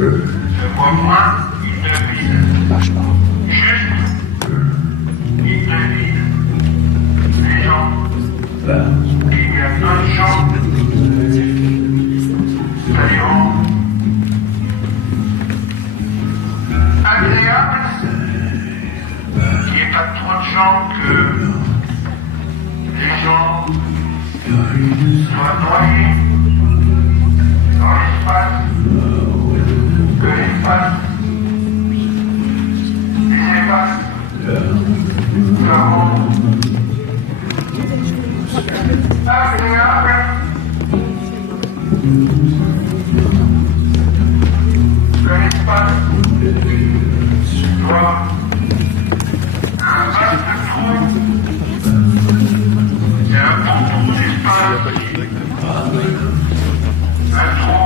Je vois moins, il te vide. Juste, il te vide. Les gens, il y a plein de gens, d'ailleurs, agréable, qu'il n'y ait pas trop de gens, que les gens soient noyés dans l'espace, que l'espace les efface. Nous avons agréable que l'espace soit un vaste trou et un bon trou d'espace, un trou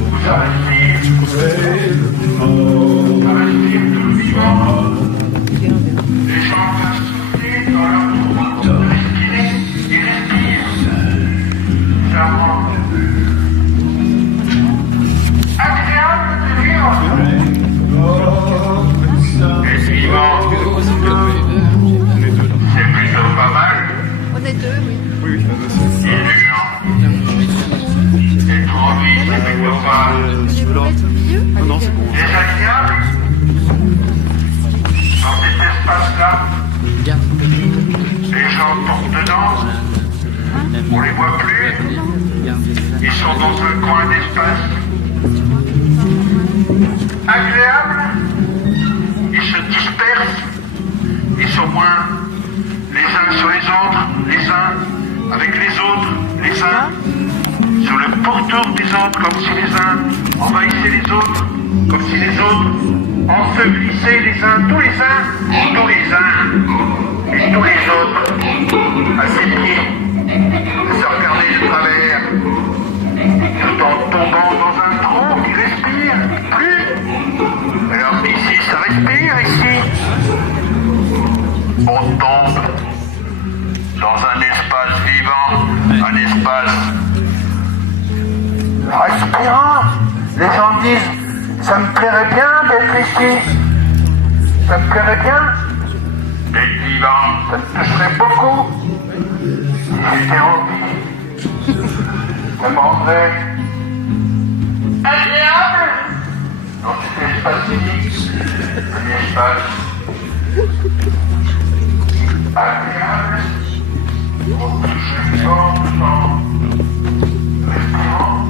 où ça respire tout le vivant. Les gens peuvent souffler dans leur trou, respirer et respirent. Ça rend agréable de vivre. Et vivant, c'est plutôt pas mal. On est deux, oui. Il y a des gens. Et trop vite, c'est plutôt pas Vous voulez mettre au milieu? désagréable. Dans cet espace-là, les gens tournent dedans. On les voit plus. Ils sont dans un coin d'espace agréable. Ils se dispersent. Ils sont moins les uns sur les autres, les uns avec les autres, les uns sur le pourtour des autres, comme si les uns envahissaient les autres, comme si les autres ensevelissaient les uns, tous les uns et tous les autres à ses pieds, à se regarder de travers, tout en tombant dans un trou qui respire plus. Alors qu'ici ça respire, ici on tombe dans un espace vivant, un espace respirant. Les gens disent, ça me plairait bien d'être ici, ça me plairait bien d'être vivant, ça me toucherait beaucoup. Si j'étais en vie, ça me rendrait agréable dans cet espace unique, un espace agréable pour toucher le corps tout en respirant.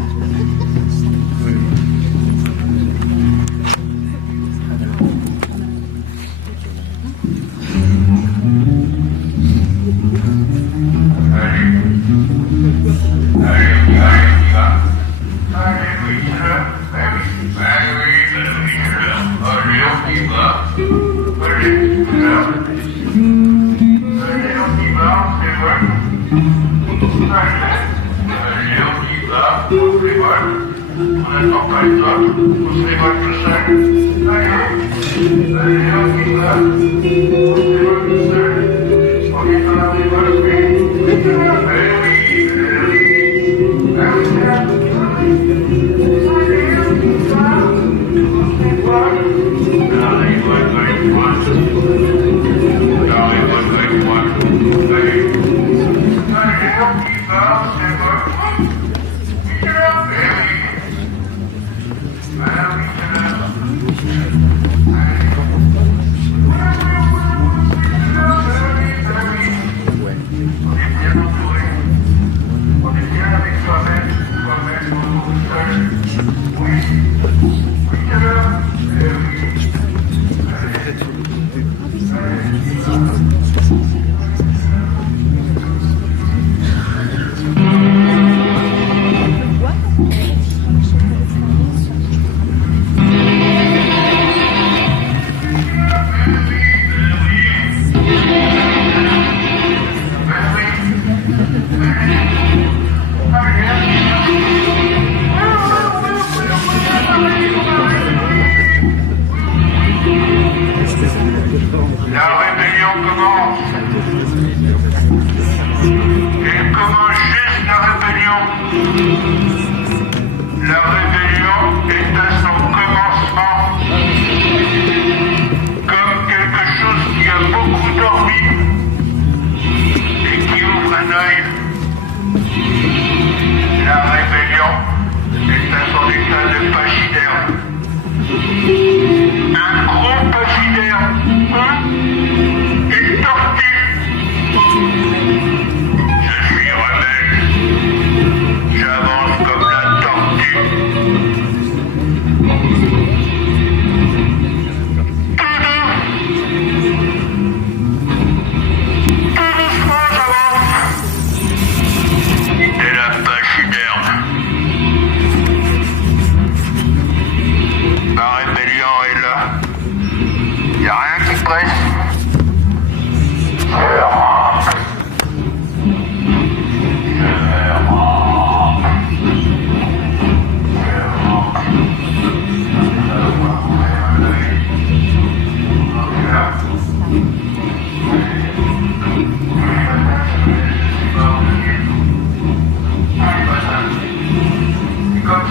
Este es el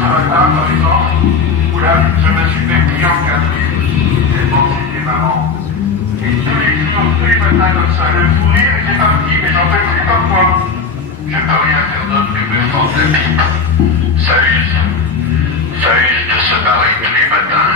ce matin, par exemple, où là, je me suis fait client 4 et bon, c'était marrant. Et tous les jours, tous les matins comme ça, le fou rire, et c'est parti, mais j'en fais plus parfois. Je peux rien faire d'autre que me fendre la pipe. Ça use de se barrer tous les matins.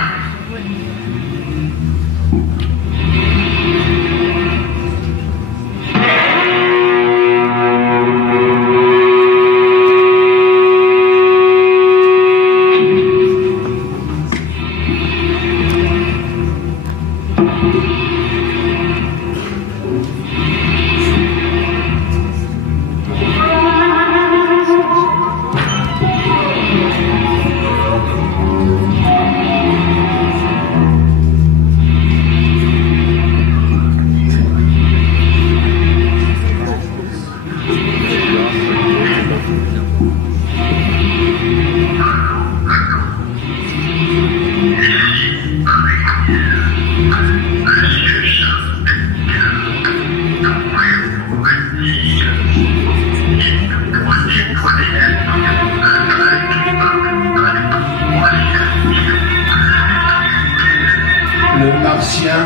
Le Martien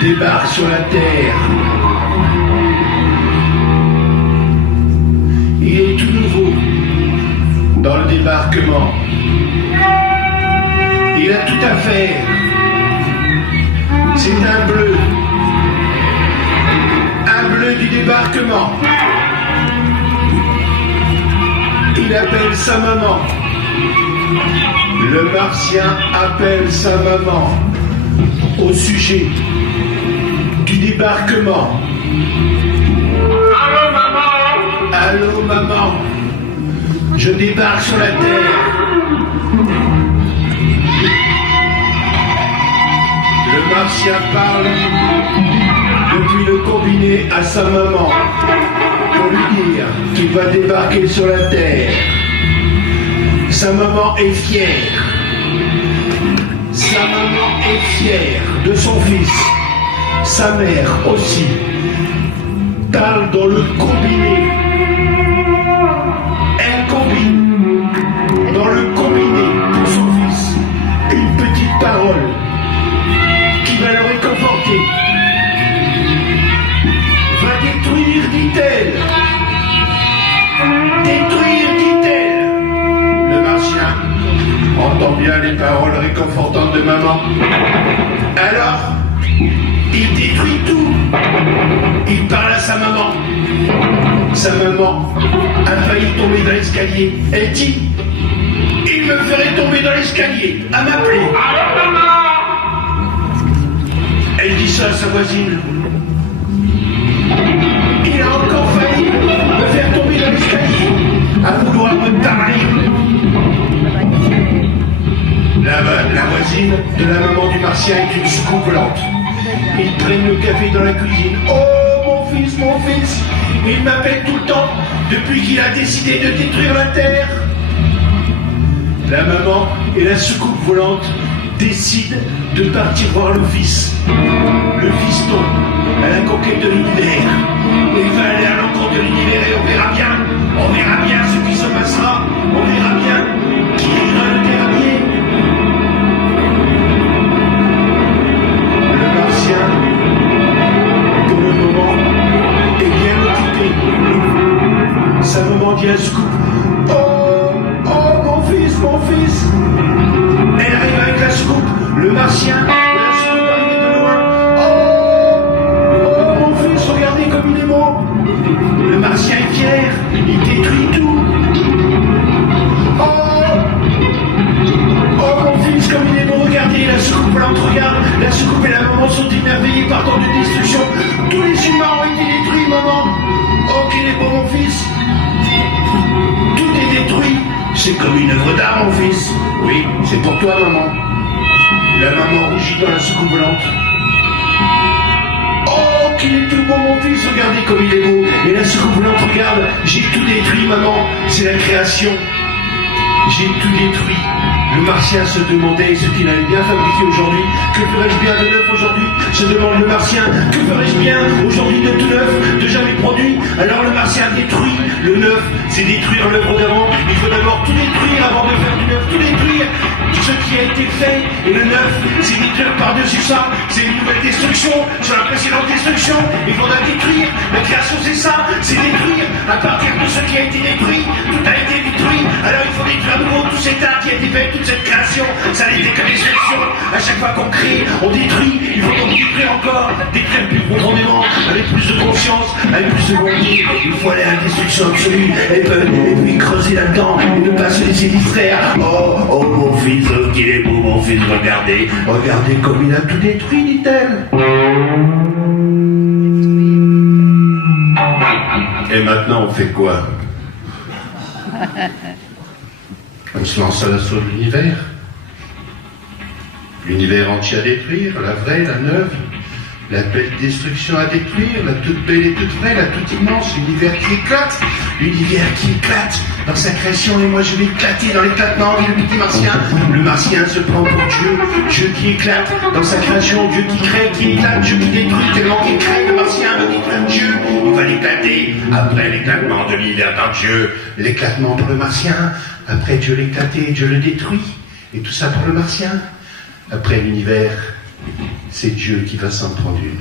débarque sur la Terre. Il est tout nouveau dans le débarquement. Il a tout à faire. C'est un bleu du débarquement. Il appelle sa maman. Le Martien appelle sa maman au sujet du débarquement. Allô maman! Allô maman, je débarque sur la Terre. Le Martien parle depuis le combiné à sa maman pour lui dire qu'il va débarquer sur la Terre. Sa maman est fière. Sa maman est fière de son fils. Sa mère aussi parle dans le combiné. Elle combine dans le combiné pour son fils une petite parole qui va le réconforter. Va détruire, dit-elle. Détruire, dit-elle. Le Martien entend bien les paroles réconfortantes de maman. Alors, il détruit tout. Il parle à sa maman. Sa maman a failli tomber dans l'escalier. Elle dit, il me ferait tomber dans l'escalier, à m'appeler. Elle dit ça à sa voisine. Il a encore failli me faire tomber dans l'escalier, à vouloir me parler. La voisine de la maman du Martien est une soucoupe volante. Ils prennent le café dans la cuisine. Oh mon fils, il m'appelle tout le temps depuis qu'il a décidé de détruire la terre. La maman et la soucoupe volante décident de partir voir le fils. Le fiston à la conquête de l'univers. Il va aller à l'encontre de l'univers et on verra bien ce qui se passera, on verra bien qui ira le dernier. Le Martien, pour le moment, est bien occupé. Sa maman dit à Scoop, oh mon fils. Elle arrive avec la Scoop, le Martien, la Scoop arrive de loin. Oh mon fils, regardez comme il est beau. Le Martien est fier, il détruit tout. Oh mon fils, comme il est beau, regardez, la soucoupe volante, regarde, la soucoupe et la maman sont émerveillés par tant de destruction. Tous les humains ont été détruits, maman. Oh, qu'il est beau, mon fils. Tout est détruit. C'est comme une œuvre d'art, mon fils. Oui, c'est pour toi, maman. La maman rougit dans la soucoupe volante. Oh, qu'il est tout beau, mon fils, regardez comme il est beau. Et la soucoupe volante, regarde, j'ai tout détruit, maman. C'est la création. J'ai tout détruit. Le Martien se demandait ce qu'il allait bien fabriquer aujourd'hui. Que ferais-je bien de neuf aujourd'hui? Se demande le Martien. Que ferais-je bien aujourd'hui de tout neuf, de jamais produit? Alors le Martien détruit le neuf. C'est détruire l'œuvre d'avant. Il faut d'abord tout détruire avant de tout ce qui a été fait. Et le 9, c'est détruire par-dessus ça. C'est une nouvelle destruction sur la précédente destruction. Il faudra détruire. La création, c'est ça, c'est détruire. À partir de ce qui a été détruit, tout a été détruit. Alors il faut détruire à nouveau tout cet art qui a été fait, toute cette création. Ça n'était que destruction. À chaque fois qu'on crée, on détruit. Il faut donc détruire encore, détruire plus profondément, avec plus de conscience, avec plus de bonté. Il faut aller à la destruction absolue, et puis creuser là-dedans, et ne pas se laisser distraire. Oh mon fils, qu'il est beau mon fils, regardez, regardez comme il a tout détruit, dit-elle. Et maintenant, on fait quoi? On se lance à l'assaut de l'univers. L'univers entier à détruire, la vraie, la neuve, la belle destruction à détruire, la toute belle et toute vraie, la toute immense, l'univers qui éclate dans sa création, et moi je vais éclater dans l'éclatement, dit le petit martien. Le martien se prend pour Dieu, Dieu qui éclate dans sa création, Dieu qui crée, qui éclate, Dieu qui détruit, tellement qu'il crée, le martien me dit comme Dieu, il va l'éclater, après l'éclatement de l'univers dans Dieu, l'éclatement pour le martien, après Dieu l'éclater, Dieu le détruit, et tout ça pour le martien. Après l'univers, c'est Dieu qui va s'en prendre une,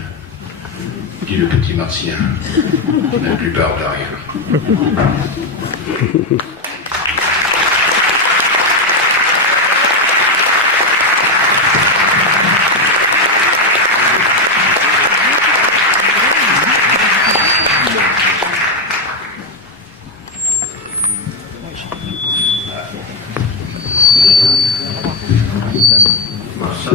dit le petit martien, qui n'a plus peur de rien. Ça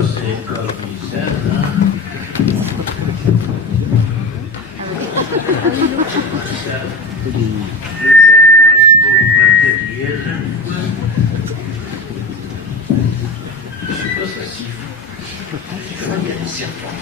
c'est comme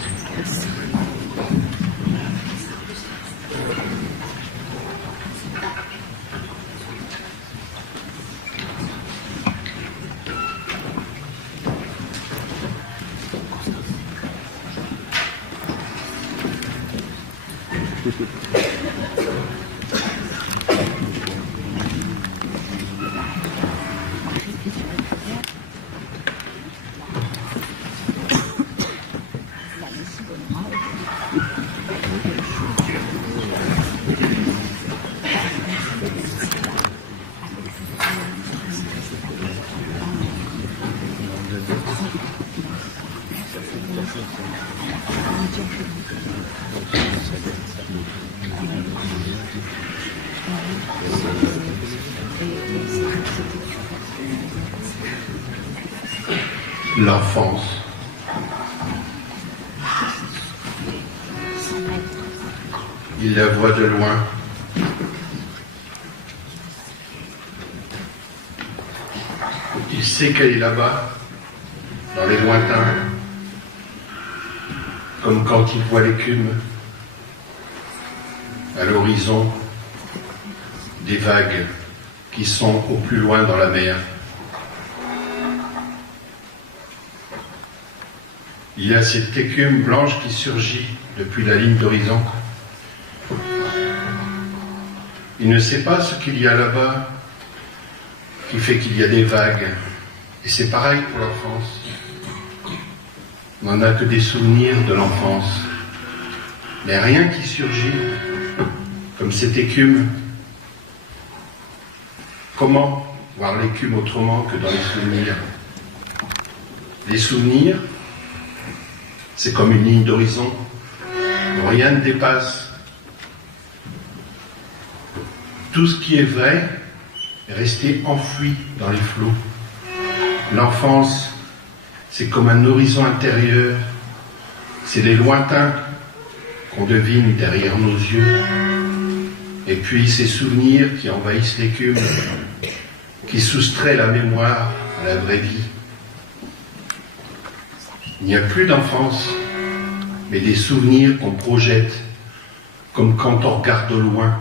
l'enfance. Il la voit de loin. Il sait qu'elle est là-bas, dans les lointains, comme quand il voit l'écume à l'horizon des vagues qui sont au plus loin dans la mer. Il y a cette écume blanche qui surgit depuis la ligne d'horizon. Il ne sait pas ce qu'il y a là-bas qui fait qu'il y a des vagues. Et c'est pareil pour l'enfance. On n'en a que des souvenirs de l'enfance. Mais rien qui surgit comme cette écume. Comment voir l'écume autrement que dans les souvenirs? Les souvenirs, c'est comme une ligne d'horizon dont rien ne dépasse. Tout ce qui est vrai est resté enfoui dans les flots. L'enfance, c'est comme un horizon intérieur. C'est les lointains qu'on devine derrière nos yeux. Et puis ces souvenirs qui envahissent l'écume, qui soustraient la mémoire à la vraie vie. Il n'y a plus d'enfance, mais des souvenirs qu'on projette, comme quand on regarde au loin,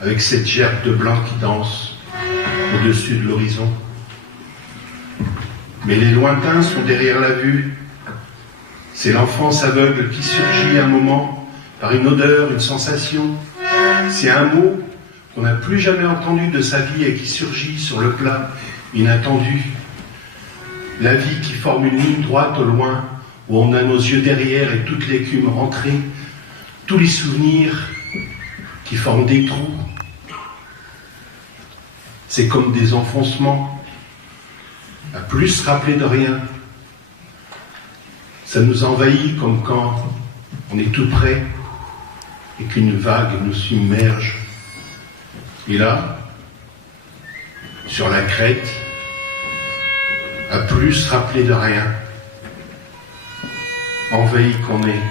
avec cette gerbe de blanc qui danse au-dessus de l'horizon. Mais les lointains sont derrière la vue. C'est l'enfance aveugle qui surgit un moment par une odeur, une sensation. C'est un mot qu'on n'a plus jamais entendu de sa vie et qui surgit sur le plat, inattendu. La vie qui forme une ligne droite au loin, où on a nos yeux derrière et toute l'écume rentrée, tous les souvenirs qui forment des trous. C'est comme des enfoncements, à plus se rappeler de rien. Ça nous envahit comme quand on est tout près et qu'une vague nous submerge. Et là, sur la crête, à plus se rappeler de rien, envahi qu'on est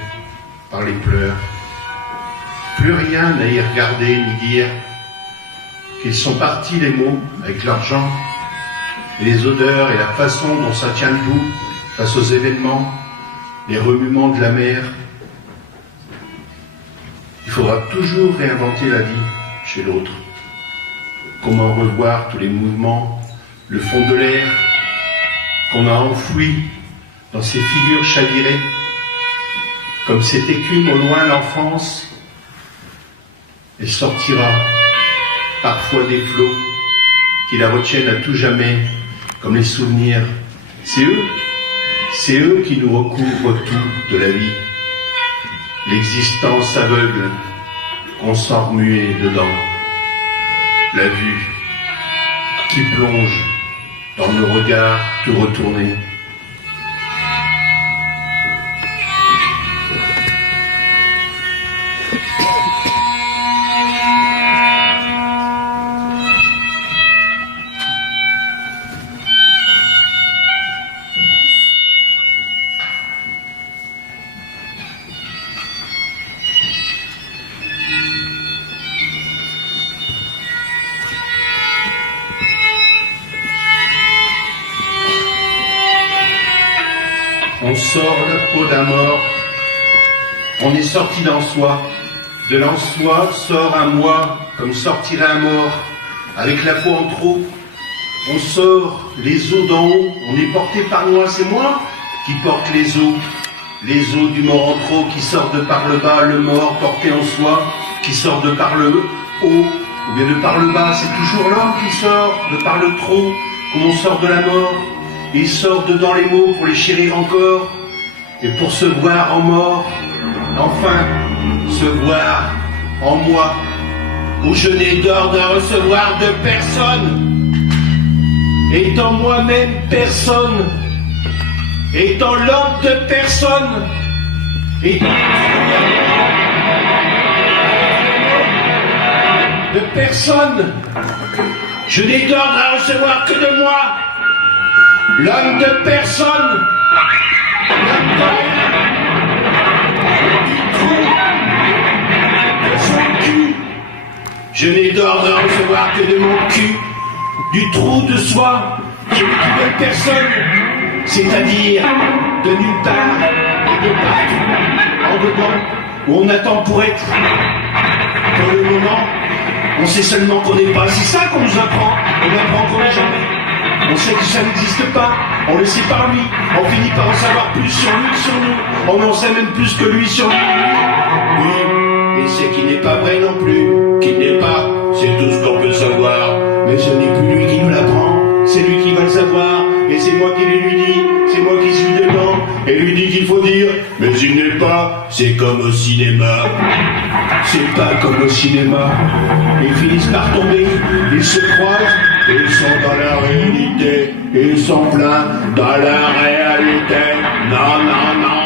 par les pleurs, plus rien à y regarder ni dire qu'ils sont partis les mots avec l'argent et les odeurs et la façon dont ça tient debout face aux événements, les remuements de la mer. Il faudra toujours réinventer la vie chez l'autre. Comment revoir tous les mouvements, le fond de l'air qu'on a enfoui dans ces figures chavirées, comme cette écume au loin l'enfance. Elle sortira parfois des flots qui la retiennent à tout jamais, comme les souvenirs. C'est eux qui nous recouvrent tout de la vie. L'existence aveugle qu'on sent remuer dedans. La vue qui plonge dans nos regards tout retournés. On sort la peau d'un mort, on est sorti d'en soi, de l'en soi sort un moi, comme sortirait un mort, avec la peau en trop. On sort les os d'en haut, on est porté par moi, c'est moi qui porte les os du mort en trop, qui sort de par le bas, le mort porté en soi, qui sort de par le haut, ou bien de par le bas, c'est toujours l'homme qui sort de par le trop, comme on sort de la mort. Il sort dedans les mots pour les chérir encore, et pour se voir en mort, enfin, se voir en moi, où je n'ai d'ordre à recevoir de personne, étant moi-même personne, étant l'homme de personne, étant de personne, je n'ai d'ordre à recevoir que de moi. L'homme de personne, l'homme de son cul. Je n'ai d'ordre à recevoir que de mon cul, du trou de soi, qui ne personne, c'est-à-dire de nulle part et de partout, en dedans, où on attend pour être. Pour le moment, on sait seulement qu'on n'est pas. C'est ça qu'on nous apprend. On apprend qu'on n'est jamais. On sait que ça n'existe pas, on le sait par lui, on finit par en savoir plus sur lui que sur nous, on en sait même plus que lui sur lui. Oui, et c'est qu'il n'est pas vrai non plus, qu'il n'est pas, c'est tout ce qu'on peut savoir, mais ce n'est plus lui qui nous l'apprend, c'est lui qui va le savoir, et c'est moi qui lui dis, c'est moi qui suis dedans, et lui dit qu'il faut dire, mais il n'est pas, c'est comme au cinéma. C'est pas comme au cinéma, ils finissent par tomber, ils se croisent, ils sont dans la réalité, ils sont pleins dans la réalité. Non, non, non,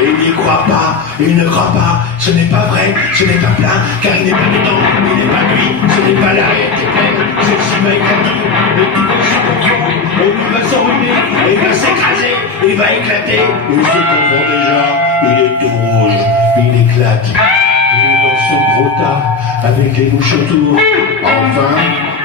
il n'y croit pas, il ne croit pas, ce n'est pas vrai, ce n'est pas plein, car il n'est pas dedans, il n'est pas lui, ce n'est pas la réalité pleine, celle-ci va éclater, et tout va se confondre, et il va s'enruiner, et il va s'écraser, il va éclater, il se confond déjà, il est tout rouge, il éclate. Il est dans son gros tas, avec les mouches autour. Enfin,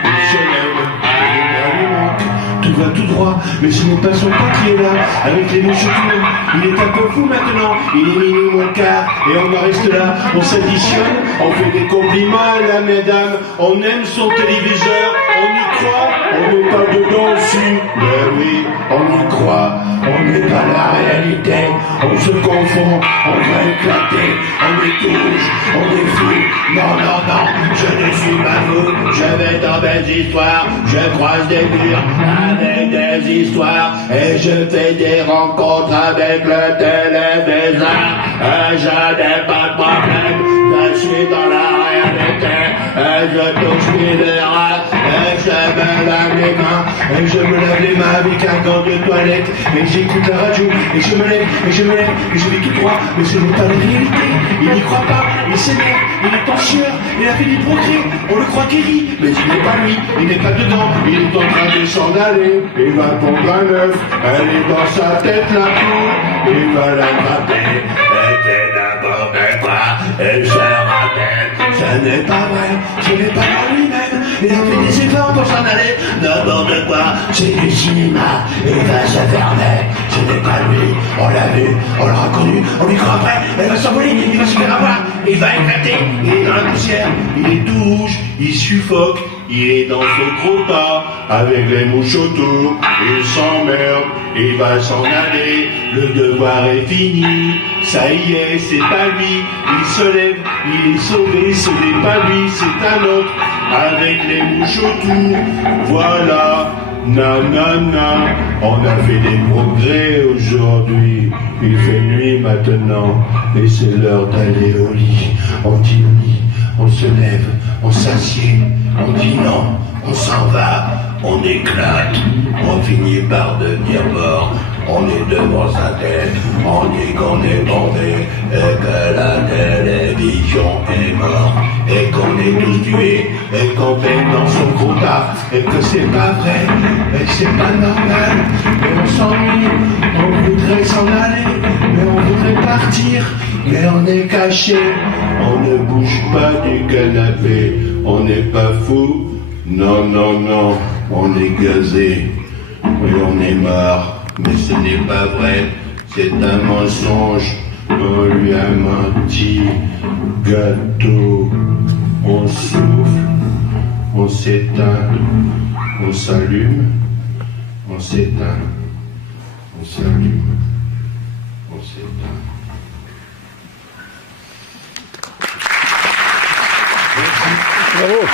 il se lève, et les mains lui manquent. Tout va tout droit, mais ce n'est pas son pas qui est là, avec les mouches autour. Il est un peu fou maintenant, il est minuit moins le quart, et on en reste là. On s'additionne, on fait des compliments à la mesdames, on aime son téléviseur, on y croit, on n'est pas dedans dessus. Mais oui, on y croit, on n'est pas la réalité, on se confond, on va éclater, on est touche, on est fou. Non, non, non, je ne suis pas fou, je vais dans mes histoires, je croise des murs avec des histoires et je fais des rencontres avec le téléviseur. Je n'ai pas de problème, je suis dans la réalité. Je touche mes rats et je me lave les mains. Et je me lave les mains avec un gant de toilette. Et j'écoute la radio et je me lève, et je me lève, et je vais tout droit. Mais ce n'est pas la réalité, il n'y croit pas, il s'énerve, il est en sueur, il a fait des progrès, on le croit guéri. Mais il n'est pas lui, il n'est pas dedans, il est en train de s'en aller. Il va pondre un œuf, elle est dans sa tête la poule. Il va l'attraper, c'était d'abord quoi, et je rappelle, ce n'est pas vrai, ce n'est pas lui-même. Il a fait des efforts pour s'en aller, n'importe quoi, c'est du cinéma, il va se fermer, ce n'est pas lui, on l'a vu, on l'a reconnu, on lui croit après, elle va s'envoler, il va se faire avoir, il va éclater, il est dans la poussière, il est tout rouge, il suffoque, il est dans ce gros tas, avec les mouches autour, il s'emmerde, il va s'en aller, le devoir est fini, ça y est, c'est pas lui, il se lève, il est sauvé, ce n'est pas lui, c'est un autre, avec les mouches autour, voilà, nanana, on a fait des progrès aujourd'hui, il fait nuit maintenant, et c'est l'heure d'aller au lit, on dit oui, on se lève, on s'assied, on dit non, on s'en va, on éclate, on finit par devenir mort, on est devant sa tête, on dit qu'on est tombé, et que la télévision est morte, et qu'on est tous tués, et qu'on fait dans son gros tas, et que c'est pas vrai, et que c'est pas normal, et on s'ennuie, on voudrait s'en aller, mais on voudrait partir, mais on est caché, on ne bouge pas du canapé, on n'est pas fou, non, non, non, on est gazé, et on est mort. Mais ce n'est pas vrai, c'est un mensonge, on lui a menti, gâteau, on souffle, on s'éteint, on s'allume, on s'éteint, on s'allume, on s'éteint. Bravo.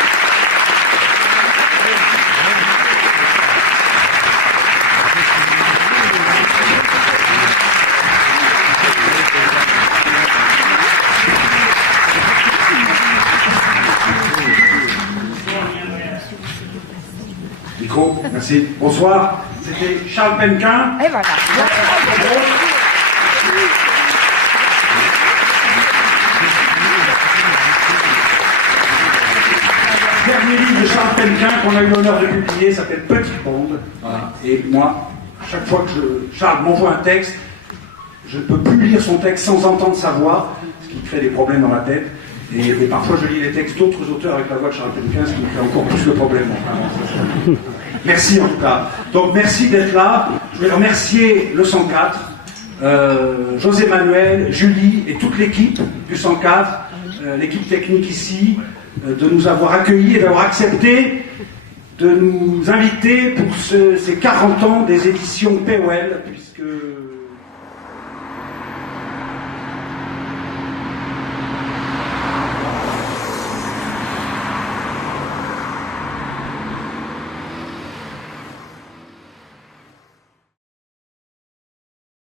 Merci. Bonsoir. C'était Charles Penquin. Et voilà. Dernier livre de Charles Penquin qu'on a eu l'honneur de publier s'appelle Petite Bande. Voilà. Et moi, chaque fois que Charles m'envoie un texte, je ne peux plus lire son texte sans entendre sa voix, ce qui crée des problèmes dans ma tête. Et parfois je lis les textes d'autres auteurs avec la voix de Charles Penquin, ce qui me fait encore plus de problèmes. Enfin, merci en tout cas. Donc merci d'être là. Je vais remercier le 104, José Manuel, Julie et toute l'équipe du 104, l'équipe technique ici, de nous avoir accueillis et d'avoir accepté de nous inviter pour ces 40 ans des éditions POL, puisque